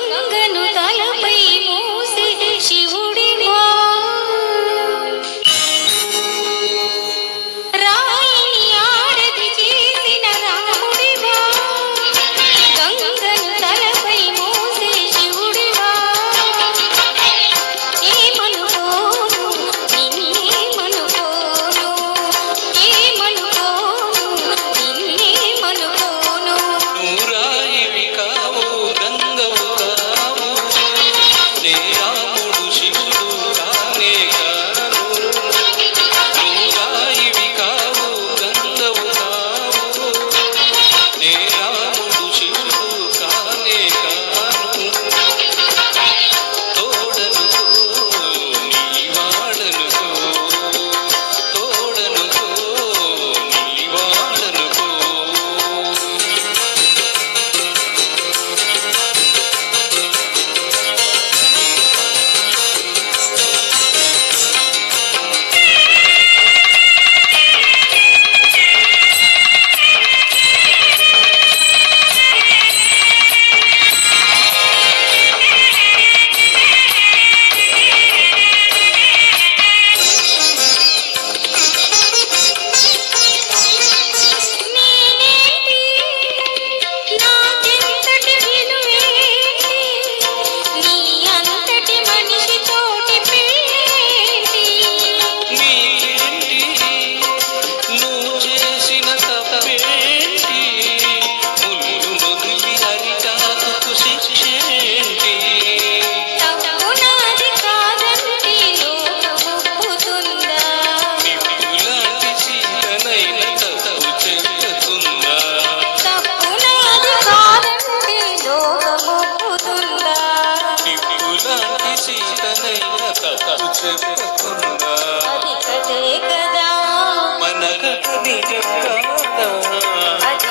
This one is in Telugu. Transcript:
గంగను తలపై మోసే శివుడివా రాయిని ఆడది చేసిన రాముడివా గంగను తలపై మోసే శివుడివా ఏమనుకోను నిన్నేమనుకోను ఏమనుకోను నిన్నేమనుకోను నూరాయివి కావు గంగవు కావు నే రాముడు శివుడు కానే కాను నూరాయివి కావు గంగవు కావు నే రాముడు శివుడు కానే కాను తోడనుకో నీ వాడనుకో తోడనుకో నీ వాడనుకో నాకెంతటి విలువేంటి నీ అంతటి మనిషితోటి పెళ్ళేంటి నీకేంటి నువ్వు చేసిన తప్పేంటి ముళ్ళు నొదిలి అరిటాకుకు శిక్షేంటి తప్పు నాది కాదంటే లోకం ఒప్పుతుందా నిప్పులాంటి సీతనైన తప్పు చెప్పుతుందా తప్పు నాది కాదంటే లోకం ఒప్పుతుందా నిప్పులాంటి సీతనైన తప్పు చెప్పుతుందా అది కథే కదా మన కథ నిజం కాదా అది